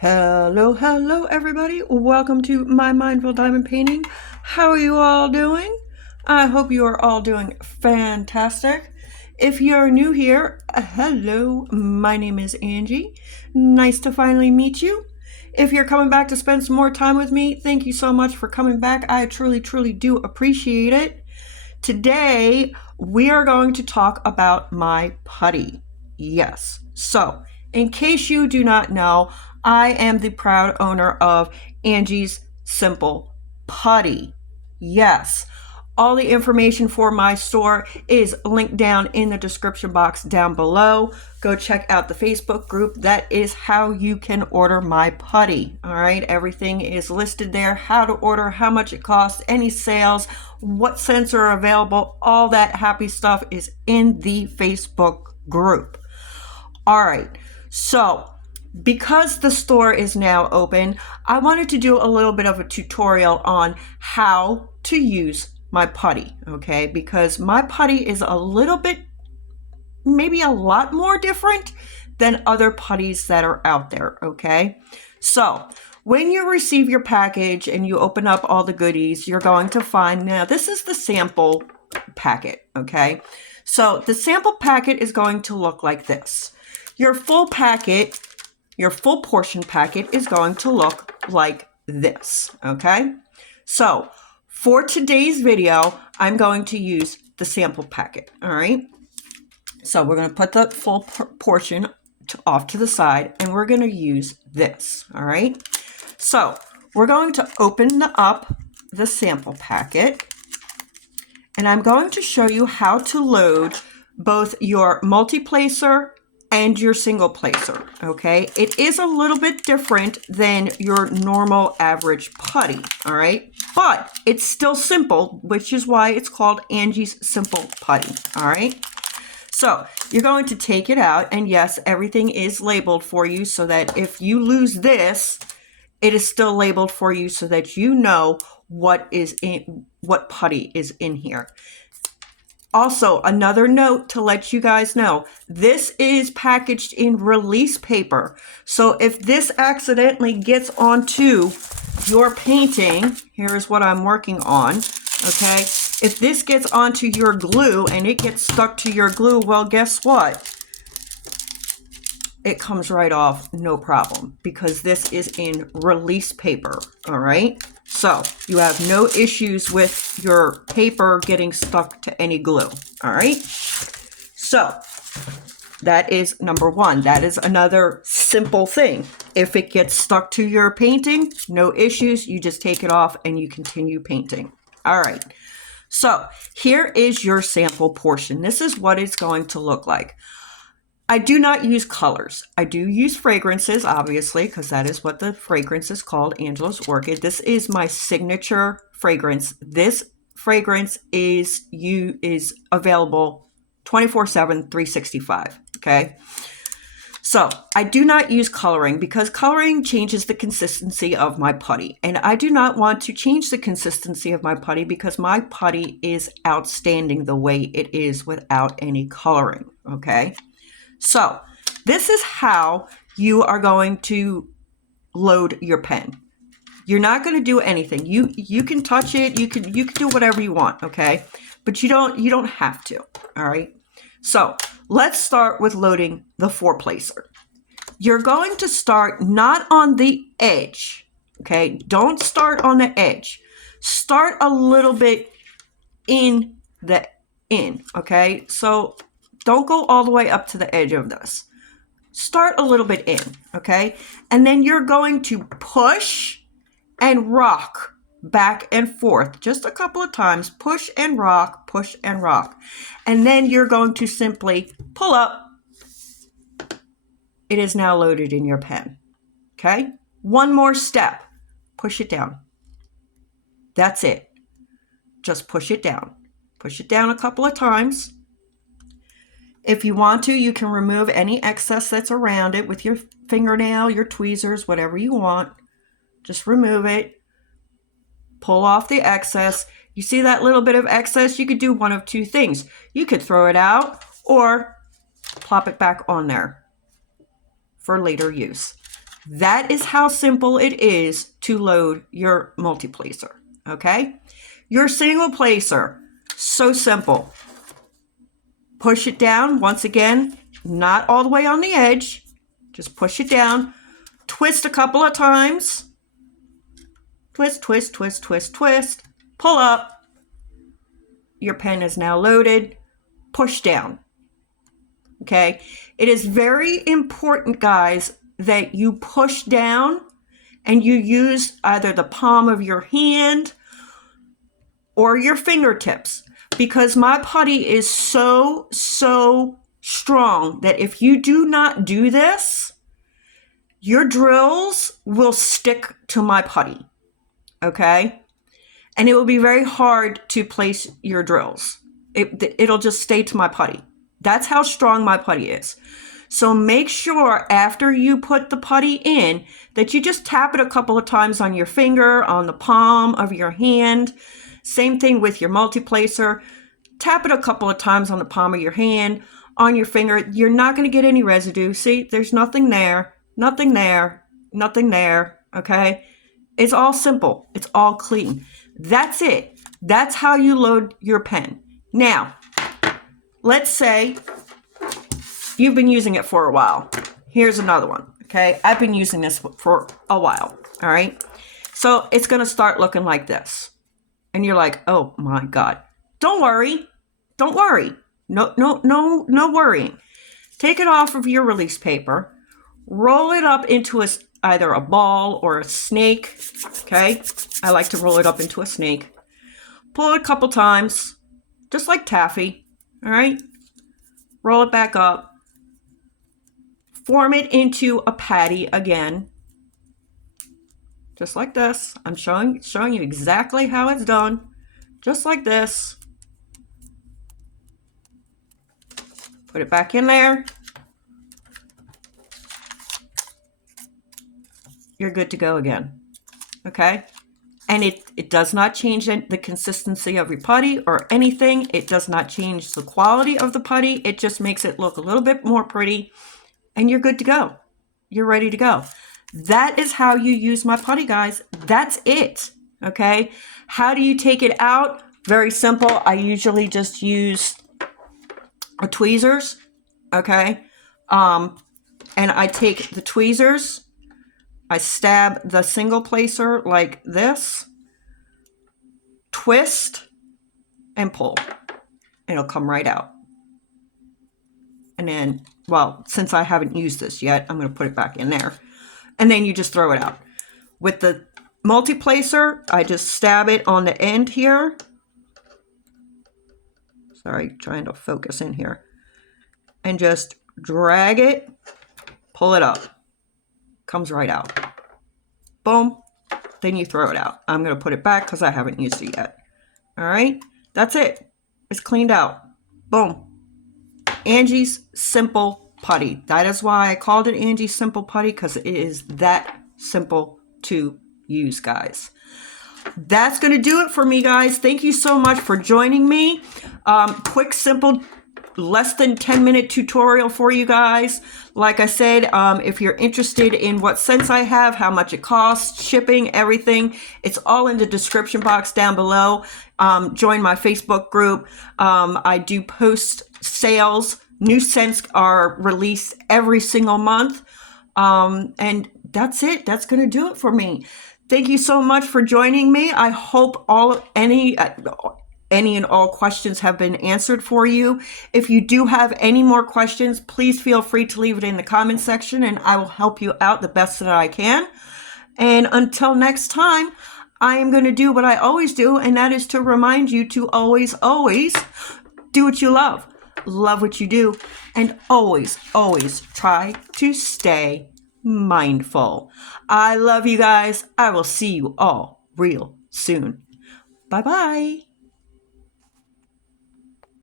Hello everybody. Welcome to my Mindful Diamond Painting. How are you all doing? I hope you are all doing fantastic. If you're new here, hello, my name is Angie. Nice to finally meet you. If you're coming back to spend some more time with me, thank you so much for coming back. I truly do appreciate it. Today, we are going to talk about my putty. Yes. So, in case you do not know, I am the proud owner of Angie's Simple Putty. Yes. All the information for my store is linked down in the description box down below. Go check out the Facebook group. That is how you can order my putty. All right. Everything is listed there. How to order, how much it costs, any sales, what scents are available. All that happy stuff is in the Facebook group. All right. So because the store is now open, I wanted to do a little bit of a tutorial on how to use my putty, okay? Because my putty is a little bit, maybe a lot more different than other putties that are out there, okay? So when you receive your package and you open up all the goodies, you're going to find, now this is the sample packet, okay? So the sample packet is going to look like this. Your full packet, your full portion packet is going to look like this, okay? So for today's video, I'm going to use the sample packet, all right? So we're going to put the full portion off to the side, and we're going to use this, all right? So we're going to open up the sample packet, and I'm going to show you how to load both your multi-placer and your single placer, okay? It is a little bit different than your normal average putty, all right? But it's still simple, which is why it's called Angie's Simple Putty, all right? So you're going to take it out, and yes, everything is labeled for you so that if you lose this, it is still labeled for you so that you know what putty is in here. Also, another note to let you guys know, this is packaged in release paper. So if this accidentally gets onto your painting, here's what I'm working on, okay? If this gets onto your glue and it gets stuck to your glue, well, guess what? It comes right off, no problem, because this is in release paper, all right? So you have no issues with your paper getting stuck to any glue, all right? So that is number one. That is another simple thing. If it gets stuck to your painting, no issues. You just take it off and you continue painting. All right. So here is your sample portion. This is what it's going to look like. I do not use colors. I do use fragrances, obviously, because that is what the fragrance is called, Angela's Orchid. This is my signature fragrance. This fragrance is available 24/7, 365, okay? So I do not use coloring because coloring changes the consistency of my putty. And I do not want to change the consistency of my putty because my putty is outstanding the way it is without any coloring, okay? So this is how you are going to load your pen. You're not going to do anything. You can touch it. You can do whatever you want. Okay. But you don't have to. All right. So let's start with loading the four placer. You're going to start not on the edge. Okay. Don't start on the edge. Start a little bit in. Okay. So don't go all the way up to the edge of this. Start a little bit in, okay? And then you're going to push and rock back and forth just a couple of times. Push and rock, push and rock. And then you're going to simply pull up. It is now loaded in your pen, okay? One more step. Push it down. That's it. Just push it down. Push it down a couple of times. If you want to, you can remove any excess that's around it with your fingernail, your tweezers, whatever you want. Just remove it. Pull off the excess. You see that little bit of excess? You could do one of two things. You could throw it out or plop it back on there for later use. That is how simple it is to load your multi-placer, okay? Your single placer, so simple. Push it down, once again, not all the way on the edge. Just push it down. Twist a couple of times. Twist, twist, twist, twist, twist. Pull up. Your pen is now loaded. Push down. Okay? It is very important, guys, that you push down and you use either the palm of your hand or your fingertips, because my putty is so strong that if you do not do this, your drills will stick to my putty, okay? And it will be very hard to place your drills. It'll just stay to my putty. That's how strong my putty is. So make sure after you put the putty in that you just tap it a couple of times on your finger, on the palm of your hand. Same thing with your multi-placer. Tap it a couple of times on the palm of your hand, on your finger. You're not going to get any residue. See, there's nothing there, nothing there, nothing there, okay? It's all simple. It's all clean. That's it. That's how you load your pen. Now, let's say you've been using it for a while. Here's another one, okay? I've been using this for a while, all right? So it's going to start looking like this. And you're like, oh my God. Don't worry. Don't worry. No worrying. Take it off of your release paper. Roll it up into either a ball or a snake, okay? I like to roll it up into a snake. Pull it a couple times, just like taffy, all right? Roll it back up. Form it into a patty again, just like this. I'm showing you exactly how it's done, just like this. Put it back in there. You're good to go again, okay? And it does not change the consistency of your putty or anything. It does not change the quality of the putty. It just makes it look a little bit more pretty, and you're good to go. You're ready to go. That is how you use my putty, guys. That's it, okay? How do you take it out? Very simple. I usually just use tweezers, okay? And I take the tweezers, I stab the single placer like this, twist, and pull. It'll come right out. And then, well, since I haven't used this yet, I'm going to put it back in there. And then you just throw it out. With the multi-placer, I just stab it on the end here. Sorry, trying to focus in here. And just drag it, pull it up. Comes right out. Boom. Then you throw it out. I'm going to put it back because I haven't used it yet. All right. That's it. It's cleaned out. Boom. Angie's Simple Putty. That is why I called it Angie's Simple Putty, because it is that simple to use, guys. That's going to do it for me, guys. Thank you so much for joining me. Quick, simple, less than 10-minute tutorial for you guys. Like I said, if you're interested in what scents I have, how much it costs, shipping, everything, it's all in the description box down below. Join my Facebook group. I do post sales. New scents are released every single month. And that's it. That's going to do it for me. Thank you so much for joining me. I hope any and all questions have been answered for you. If you do have any more questions, please feel free to leave it in the comment section and I will help you out the best that I can. And until next time, I am going to do what I always do, and that is to remind you to always do what you love what you do, and always try to stay mindful. I love you guys. I will see you all real soon. Bye-bye.